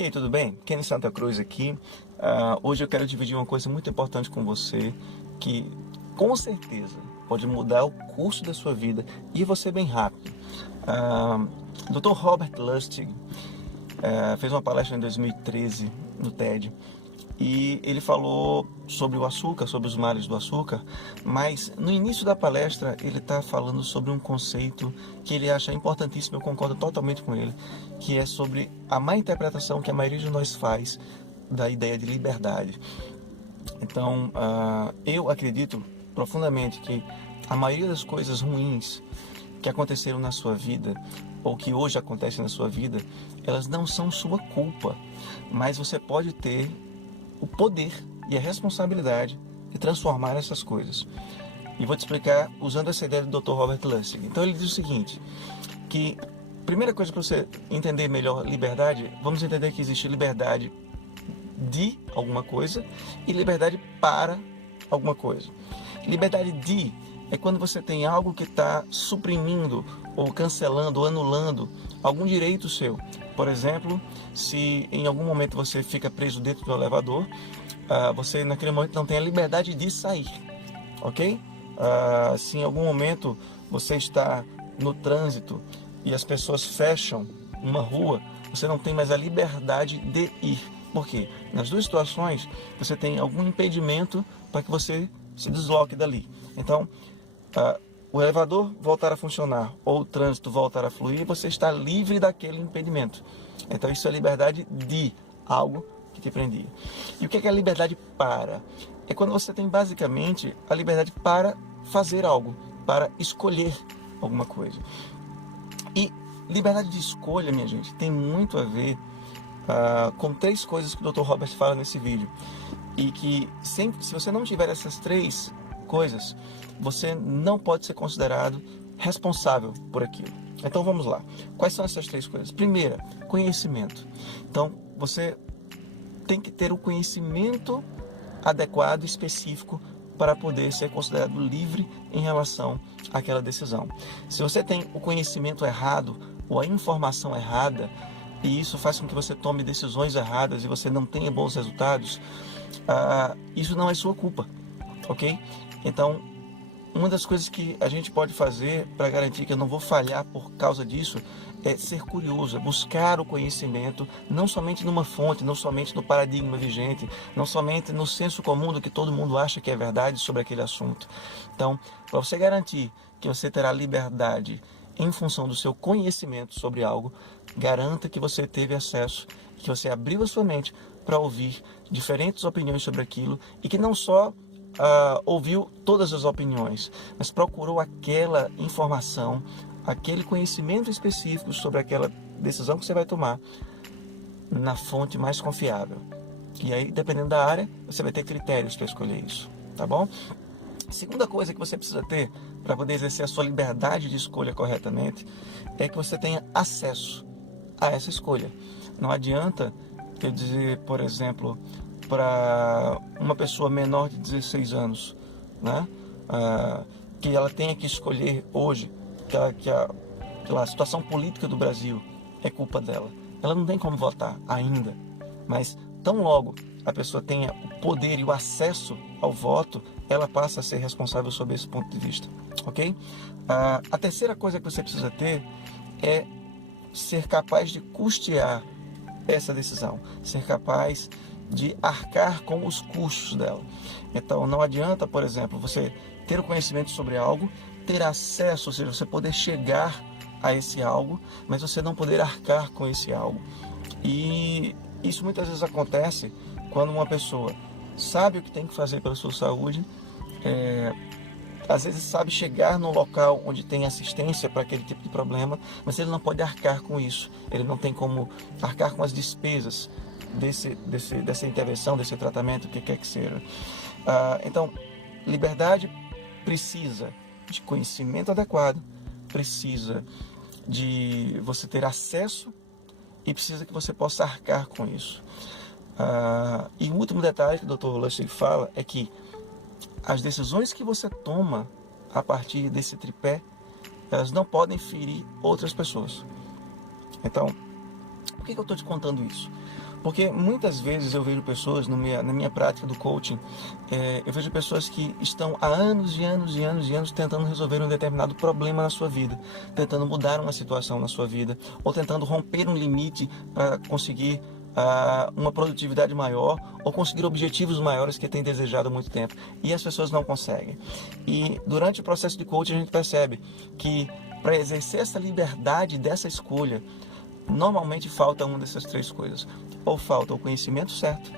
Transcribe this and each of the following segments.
E aí, tudo bem? Kenny Santa Cruz aqui. Hoje eu quero dividir uma coisa muito importante com você, que com certeza pode mudar o curso da sua vida e você bem rápido. Dr. Robert Lustig fez uma palestra em 2013 no TED e ele falou sobre o açúcar, sobre os males do açúcar, mas no início da palestra ele está falando sobre um conceito que ele acha importantíssimo, eu concordo totalmente com ele, que é sobre a má interpretação que a maioria de nós faz da ideia de liberdade. Então, eu acredito profundamente que a maioria das coisas ruins que aconteceram na sua vida, ou que hoje acontecem na sua vida, elas não são sua culpa, mas você pode ter o poder e a responsabilidade de transformar essas coisas. E vou te explicar usando essa ideia do Dr. Robert Lustig. Então ele diz o seguinte, que primeira coisa para você entender melhor liberdade, vamos entender que existe liberdade de alguma coisa e liberdade para alguma coisa. Liberdade de é quando você tem algo que está suprimindo ou cancelando ou anulando algum direito seu. Por exemplo, se em algum momento você fica preso dentro do elevador, você naquele momento não tem a liberdade de sair, ok? Se em algum momento você está no trânsito e as pessoas fecham uma rua, você não tem mais a liberdade de ir. Por quê? Nas duas situações, você tem algum impedimento para que você se desloque dali. Então, o elevador voltar a funcionar ou o trânsito voltar a fluir, você está livre daquele impedimento. Então isso é liberdade de algo que te prendia. E o que é a liberdade para? É quando você tem basicamente a liberdade para fazer algo, para escolher alguma coisa. E liberdade de escolha, minha gente, tem muito a ver com três coisas que o Dr. Robert fala nesse vídeo. E que se você não tiver essas três coisas, você não pode ser considerado responsável por aquilo. Então vamos lá. Quais são essas três coisas? Primeira, conhecimento. Então você tem que ter o conhecimento adequado e específico para poder ser considerado livre em relação àquela decisão. Se você tem o conhecimento errado ou a informação errada, e isso faz com que você tome decisões erradas e você não tenha bons resultados, isso não é sua culpa, ok? Então, uma das coisas que a gente pode fazer para garantir que eu não vou falhar por causa disso é ser curioso, é buscar o conhecimento, não somente numa fonte, não somente no paradigma vigente, não somente no senso comum do que todo mundo acha que é verdade sobre aquele assunto. Então, para você garantir que você terá liberdade em função do seu conhecimento sobre algo, garanta que você teve acesso, que você abriu a sua mente para ouvir diferentes opiniões sobre aquilo e que não só ouviu todas as opiniões, mas procurou aquela informação, aquele conhecimento específico sobre aquela decisão que você vai tomar na fonte mais confiável. E aí, dependendo da área, você vai ter critérios para escolher isso, tá bom? Segunda coisa que você precisa ter para poder exercer a sua liberdade de escolha corretamente é que você tenha acesso a essa escolha. Não adianta eu dizer, por exemplo, para uma pessoa menor de 16 anos, né, que ela tenha que escolher hoje que a situação política do Brasil é culpa dela. Ela não tem como votar ainda, mas tão logo a pessoa tenha o poder e o acesso ao voto, ela passa a ser responsável sob esse ponto de vista, ok? A terceira coisa que você precisa ter é ser capaz de custear essa decisão, ser capaz de arcar com os custos dela. Então não adianta, por exemplo, você ter o conhecimento sobre algo, ter acesso, ou seja, você poder chegar a esse algo, mas você não poder arcar com esse algo. E isso muitas vezes acontece quando uma pessoa sabe o que tem que fazer pela sua saúde, às vezes sabe chegar no local onde tem assistência para aquele tipo de problema, mas ele não pode arcar com isso, ele não tem como arcar com as despesas dessa intervenção, desse tratamento, o que quer que seja. Então, liberdade precisa de conhecimento adequado, precisa de você ter acesso e precisa que você possa arcar com isso. E o último detalhe que o Dr. Lustig fala é que as decisões que você toma a partir desse tripé, elas não podem ferir outras pessoas. Então, por que eu estou te contando isso? Porque muitas vezes eu vejo pessoas na minha prática do coaching, eu vejo pessoas que estão há anos e anos e anos e anos tentando resolver um determinado problema na sua vida, tentando mudar uma situação na sua vida, ou tentando romper um limite para conseguir uma produtividade maior ou conseguir objetivos maiores que tem desejado há muito tempo. E as pessoas não conseguem. E durante o processo de coaching a gente percebe que para exercer essa liberdade dessa escolha, normalmente falta uma dessas três coisas. Ou falta o conhecimento certo,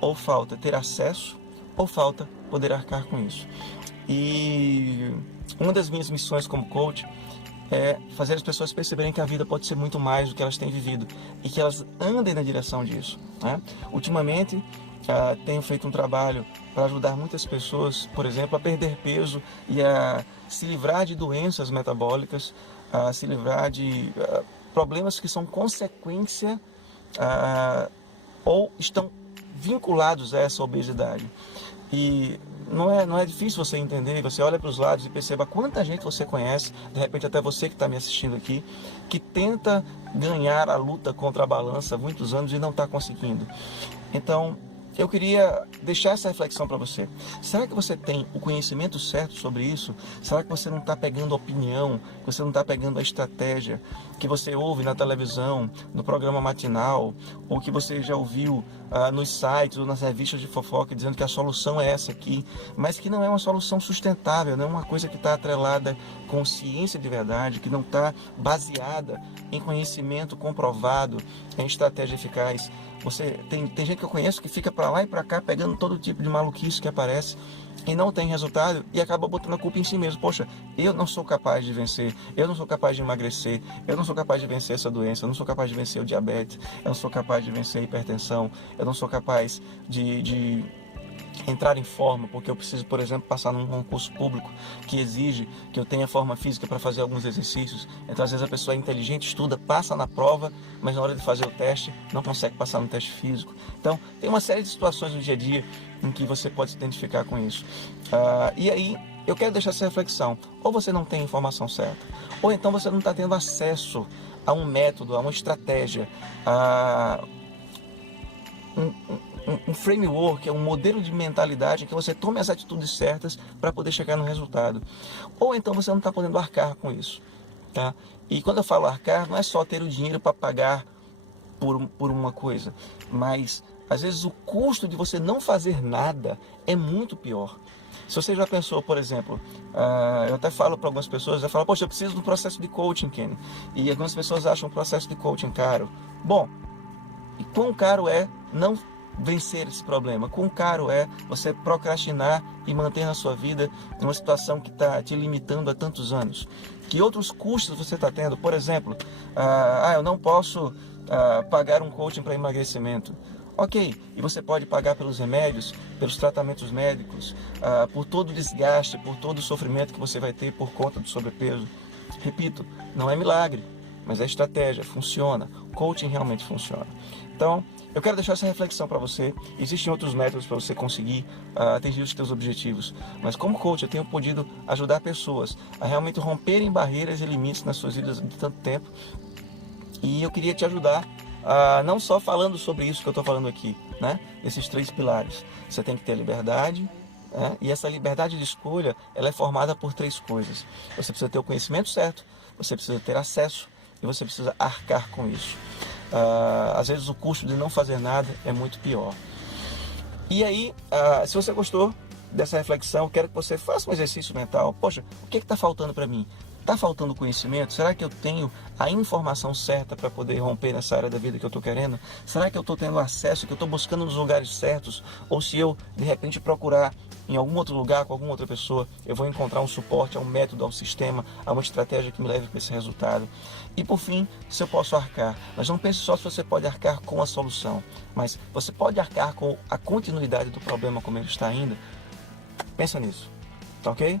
ou falta ter acesso, ou falta poder arcar com isso. E uma das minhas missões como coach é fazer as pessoas perceberem que a vida pode ser muito mais do que elas têm vivido e que elas andem na direção disso, né? Ultimamente, tenho feito um trabalho para ajudar muitas pessoas, por exemplo, a perder peso e a se livrar de doenças metabólicas, a se livrar de problemas que são consequência ou estão vinculados a essa obesidade. E não é difícil você entender, você olha para os lados e perceba quanta gente você conhece, de repente até você que está me assistindo aqui, que tenta ganhar a luta contra a balança há muitos anos e não está conseguindo. Então, eu queria deixar essa reflexão para você. Será que você tem o conhecimento certo sobre isso? Será que você não está pegando a opinião, que você não está pegando a estratégia que você ouve na televisão, no programa matinal, ou que você já ouviu nos sites ou nas revistas de fofoca dizendo que a solução é essa aqui, mas que não é uma solução sustentável, não é uma coisa que está atrelada com ciência de verdade, que não está baseada em conhecimento comprovado, em estratégia eficaz. Tem gente que eu conheço que fica para lá e para cá pegando todo tipo de maluquice que aparece e não tem resultado e acaba botando a culpa em si mesmo. Poxa, eu não sou capaz de vencer, eu não sou capaz de emagrecer, eu não sou capaz de vencer essa doença, eu não sou capaz de vencer o diabetes, eu não sou capaz de vencer a hipertensão, eu não sou capaz de entrar em forma, porque eu preciso, por exemplo, passar num concurso público que exige que eu tenha forma física para fazer alguns exercícios. Então, às vezes a pessoa é inteligente, estuda, passa na prova, mas na hora de fazer o teste, não consegue passar no teste físico. Então, tem uma série de situações no dia a dia em que você pode se identificar com isso. E aí, eu quero deixar essa reflexão. Ou você não tem a informação certa, ou então você não está tendo acesso a um método, a uma estratégia, a um framework, é um modelo de mentalidade em que você tome as atitudes certas para poder chegar no resultado. Ou então você não está podendo arcar com isso, tá? E quando eu falo arcar, não é só ter o dinheiro para pagar por uma coisa, mas às vezes o custo de você não fazer nada é muito pior. Se você já pensou, por exemplo, eu até falo para algumas pessoas, eu falo, poxa, eu preciso do processo de coaching, Kenny. E algumas pessoas acham o processo de coaching caro. Bom, e quão caro é não vencer esse problema? Quão caro é você procrastinar e manter na sua vida uma situação que está te limitando há tantos anos? Que outros custos você está tendo? Por exemplo, eu não posso pagar um coaching para emagrecimento. Ok, e você pode pagar pelos remédios, pelos tratamentos médicos, por todo o desgaste, por todo o sofrimento que você vai ter por conta do sobrepeso. Repito, não é milagre, mas é estratégia, funciona. Coaching realmente funciona. Então, eu quero deixar essa reflexão para você. Existem outros métodos para você conseguir atingir os seus objetivos. Mas como coach, eu tenho podido ajudar pessoas a realmente romperem barreiras e limites nas suas vidas de tanto tempo. E eu queria te ajudar, não só falando sobre isso que eu estou falando aqui, né? Esses três pilares. Você tem que ter liberdade, né? E essa liberdade de escolha, ela é formada por três coisas. Você precisa ter o conhecimento certo, você precisa ter acesso e você precisa arcar com isso. Às vezes o custo de não fazer nada é muito pior. E aí, se você gostou dessa reflexão, eu quero que você faça um exercício mental. Poxa, o que está faltando para mim? Está faltando conhecimento? Será que eu tenho a informação certa para poder romper nessa área da vida que eu estou querendo? Será que eu estou tendo acesso, que eu estou buscando nos lugares certos? Ou se eu, de repente, procurar em algum outro lugar, com alguma outra pessoa, eu vou encontrar um suporte, a um método, a um sistema, a uma estratégia que me leve para esse resultado? E por fim, se eu posso arcar. Mas não pense só se você pode arcar com a solução, mas você pode arcar com a continuidade do problema como ele está ainda? Pensa nisso, tá ok?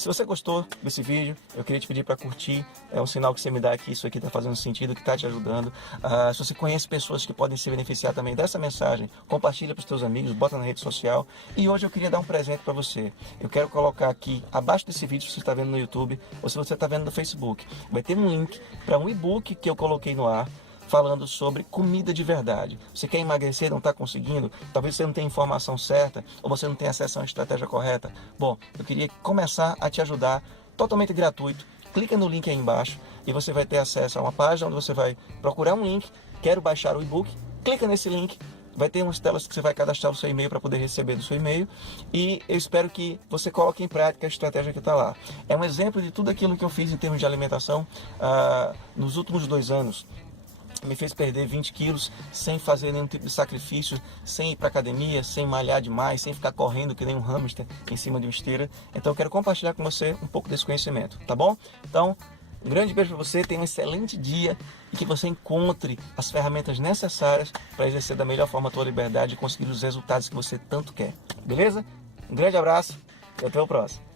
Se você gostou desse vídeo, eu queria te pedir para curtir. É um sinal que você me dá que isso aqui está fazendo sentido, que está te ajudando. Se você conhece pessoas que podem se beneficiar também dessa mensagem, compartilha para os teus amigos, bota na rede social. E hoje eu queria dar um presente para você. Eu quero colocar aqui, abaixo desse vídeo, se você está vendo no YouTube ou se você está vendo no Facebook, vai ter um link para um e-book que eu coloquei no ar, falando sobre comida de verdade. Você quer emagrecer, não está conseguindo? Talvez você não tenha informação certa ou você não tenha acesso a uma estratégia correta. Bom, eu queria começar a te ajudar totalmente gratuito. Clica no link aí embaixo e você vai ter acesso a uma página onde você vai procurar um link, quero baixar o e-book, clica nesse link, vai ter umas telas que você vai cadastrar o seu e-mail para poder receber do seu e-mail e eu espero que você coloque em prática a estratégia que está lá. É um exemplo de tudo aquilo que eu fiz em termos de alimentação nos últimos 2 anos. Me fez perder 20 quilos sem fazer nenhum tipo de sacrifício, sem ir para academia, sem malhar demais, sem ficar correndo que nem um hamster em cima de uma esteira. Então eu quero compartilhar com você um pouco desse conhecimento, tá bom? Então, um grande beijo para você, tenha um excelente dia e que você encontre as ferramentas necessárias para exercer da melhor forma a tua liberdade e conseguir os resultados que você tanto quer, beleza? Um grande abraço e até o próximo.